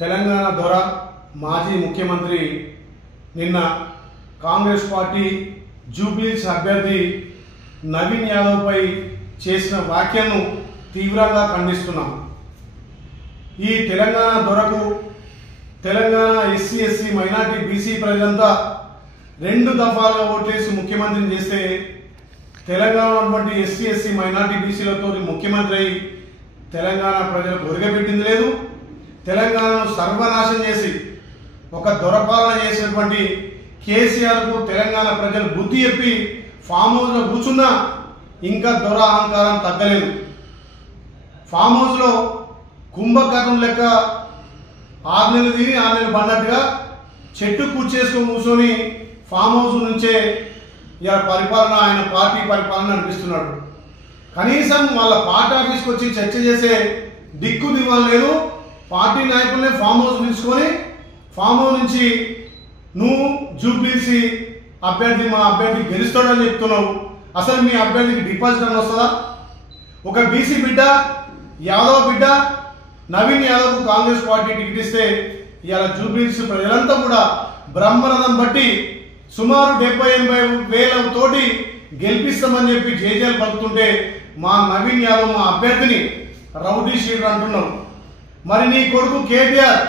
తెలంగాణ దొర మాజీ ముఖ్యమంత్రి నిన్న కాంగ్రెస్ పార్టీ జూబ్లీహిల్స్ అభ్యర్థి నవీన్ యాదవ్ పై చేసిన వ్యాఖ్యను తీవ్రంగా ఖండిస్తున్నాం। ఈ తెలంగాణ దొరకు Telangana SC SC minority BC ప్రజలంతా రెండు దఫాలుగా ఓట్లేసి ముఖ్యమంత్రిని చేస్తే తెలంగాణ ఎస్సీ ఎస్సీ మైనార్టీ బీసీలతో ముఖ్యమంత్రి అయి తెలంగాణ ప్రజలకు ఒరగబెట్టింది లేదు। తెలంగాణను సర్వనాశనం చేసి ఒక దొరపాలన చేసినటువంటి కేసీఆర్కు తెలంగాణ ప్రజలు బుద్ధి చెప్పి ఫామ్ హౌస్లో కూర్చున్నా ఇంకా దొర అహంకారం తగ్గలేదు। ఫామ్ హౌస్లో కుంభకర్ణం లెక్క 6 నెలలు తిని 6 నెలలు పడినట్టుగా చెట్టు కూర్చేసుకొని కూర్చొని ఫామ్ హౌస్ నుంచే ఇలా పరిపాలన ఆయన పార్టీ పరిపాలన అనిపిస్తున్నాడు। కనీసం వాళ్ళ పార్టీ ఆఫీస్కి వచ్చి చర్చ చేసే దిక్కు దివ్వం లేదు। పార్టీ నాయకులనే ఫామ్ హౌస్ పిలుచుకొని ఫామ్ హౌస్ నుంచి నువ్వు జూబ్లీహిల్స్ అభ్యర్థి మా అభ్యర్థి గెలుస్తాడని చెప్తున్నావు, అసలు మీ అభ్యర్థికి డిపాజిట్ అని వస్తుందా? ఒక బీసీ బిడ్డ యాదవ్ బిడ్డ నవీన్ యాదవ్కు కాంగ్రెస్ పార్టీ టికెట్ ఇస్తే ఇవాళ జూబ్లీహిల్స్ ప్రజలంతా కూడా బ్రహ్మరథం బట్టి సుమారు 70-80 వేల తోటి గెలిపిస్తామని చెప్పి జేజేలు పలుకుతుంటే మా నవీన్ యాదవ్ మా అభ్యర్థిని రౌడీ షీటర్ అంటున్నావు। మరి నీ కొడుకు కేటీఆర్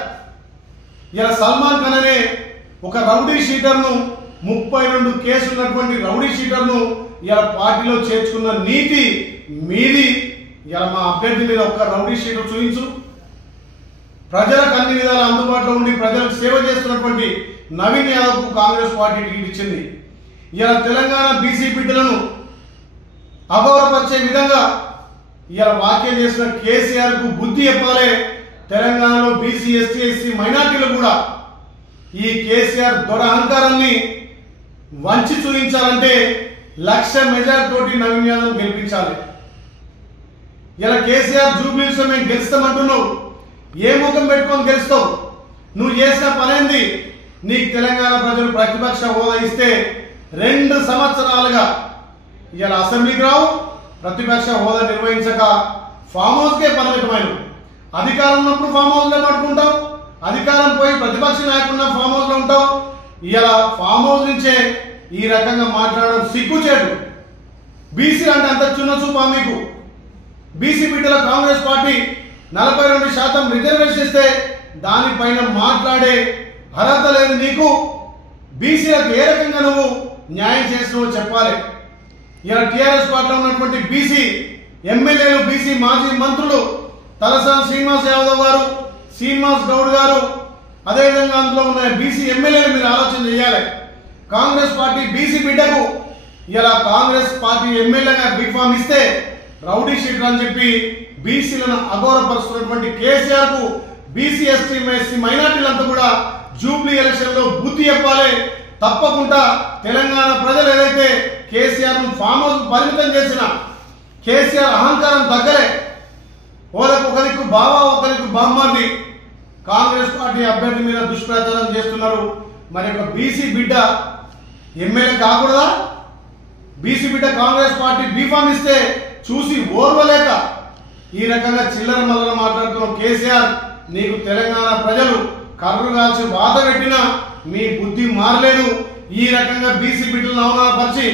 ఇలా సల్మాన్ ఖాన్ అనే ఒక రౌడీ షీటర్ను 32 కేసులు ఉన్నటువంటి రౌడీ షీటర్ను ఇలా పార్టీలో చేర్చుకున్న నీతి మీది। ఇలా మా అభ్యర్థి మీద ఒక్క రౌడీ షీటర్ చూపించు। ప్రజలకు అన్ని విధాలు అందుబాటులో ఉండి ప్రజలకు సేవ చేస్తున్నటువంటి నవీన్ యాదవ్కు కాంగ్రెస్ పార్టీ టికెట్ ఇచ్చింది। ఇలా తెలంగాణ బీసీ బిడ్డలను అగౌరవపరిచే విధంగా ఇలా వ్యాఖ్యలు చేసిన కేసీఆర్కు బుద్ధి చెప్పాలి। తెలంగాణలో బీసీ ఎస్టీ ఎస్సీ మైనార్టీలు కూడా ఈ కేసీఆర్ దొర అహంకారాన్ని వంచి చూపించాలంటే 1,00,000 మెజార్టీ తోటి నవీన్ యాదవ్ గెలిపించాలి। ఇలా కేసీఆర్ జూబ్లీహిల్స్ మేము గెలుస్తామంటున్నావు, ఏ ముఖం పెట్టుకొని గెలుస్తావు? నువ్వు చేసిన పనేంది? నీకు తెలంగాణ ప్రజలు ప్రతిపక్ష హోదా ఇస్తే 2 సంవత్సరాలుగా ఇలా అసెంబ్లీకి రావు, ప్రతిపక్ష హోదా నిర్వహించక ఫామ్ హౌస్కే పరిమితమైన, అధికారం ఉన్నప్పుడు ఫామ్ హౌస్లో పట్టుకుంటావు, అధికారం పోయి ప్రతిపక్ష నాయకున్న ఫామ్ హౌస్లో ఉంటావు। ఇలా ఫామ్ హౌస్ నుంచే ఈ రకంగా మాట్లాడడం సిగ్గుచేటు। బీసీ అంటే అంత చిన్న చూపా మీకు? బీసీ బిడ్డల కాంగ్రెస్ పార్టీ 42% రిజర్వేషన్ ఇస్తే దానిపైన మాట్లాడే అర్హత లేదు నీకు। బీసీలకు ఏ రకంగా నువ్వు న్యాయం చేస్తున్నావో చెప్పాలి। ఇలా టీఆర్ఎస్ పార్టీలో ఉన్నటువంటి బీసీ ఎమ్మెల్యేలు బీసీ మాజీ మంత్రులు తలసాని శ్రీనివాస్ యాదవ్ గారు, శ్రీనివాస్ గౌడ్ గారు, అదేవిధంగా అందులో ఉన్న బీసీ ఎమ్మెల్యేలు మీరు ఆలోచన చేయాలి। కాంగ్రెస్ పార్టీ బీసీ బిడ్డకు ఇలా కాంగ్రెస్ పార్టీ ఎమ్మెల్యేగా బీఫామ్ ఇస్తే రౌడీ షీటర్ అని చెప్పి బీసీలను అగౌరవపరుస్తున్నటువంటి కేసీఆర్ కు బీసీ ఎస్టీ ఎస్సీ మైనార్టీలంతా కూడా జూబ్లీ ఎలక్షన్ లో బుద్ధి చెప్పాలి। తప్పకుండా తెలంగాణ ప్రజలు ఏదైతే కేసీఆర్ ను ఫామ్ హౌస్ పరిమితం చేసిన కేసీఆర్ అహంకారం తగ్గలే। ఒక దిక్కు బావా, ఒక దిక్కు బామ్మార్ది కాంగ్రెస్ పార్టీ అభ్యర్థి మీద దుష్ప్రచారం చేస్తున్నారు। మరి ఒక బీసీ బిడ్డ ఎమ్మెల్యే కాకూడదా? బీసీ బిడ్డ కాంగ్రెస్ పార్టీ బీఫామ్ ఇస్తే చూసి ఓర్వలేక ఈ రకంగా చిల్లర మల్లర మాట్లాడుతున్న కేసీఆర్, నీకు తెలంగాణ ప్రజలు కర్రు కాల్చి వాత పెట్టినా మీ బుద్ధి మారలేదు। ఈ రకంగా బీసీ బిడ్డలను అవమానపరిచి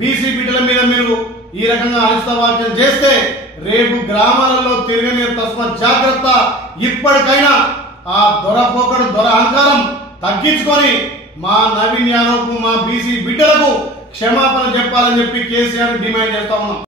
బీసీ బిడ్డల మీద మీరు ఈ రకంగా అనిష్టవాక్యం చేస్తే రేపు గ్రామాలలో తిరగని తస్మత్ జాగ్రత్త। ఇప్పటికైనా ఆ దొరపోకడు దొర అహంకారం తగ్గించుకొని మా నవీన్ యాదవ్కు మా బీసీ బిడ్డలకు క్షమాపణ చెప్పాలని చెప్పి కేసీఆర్ డిమాండ్ చేస్తా ఉన్నాం।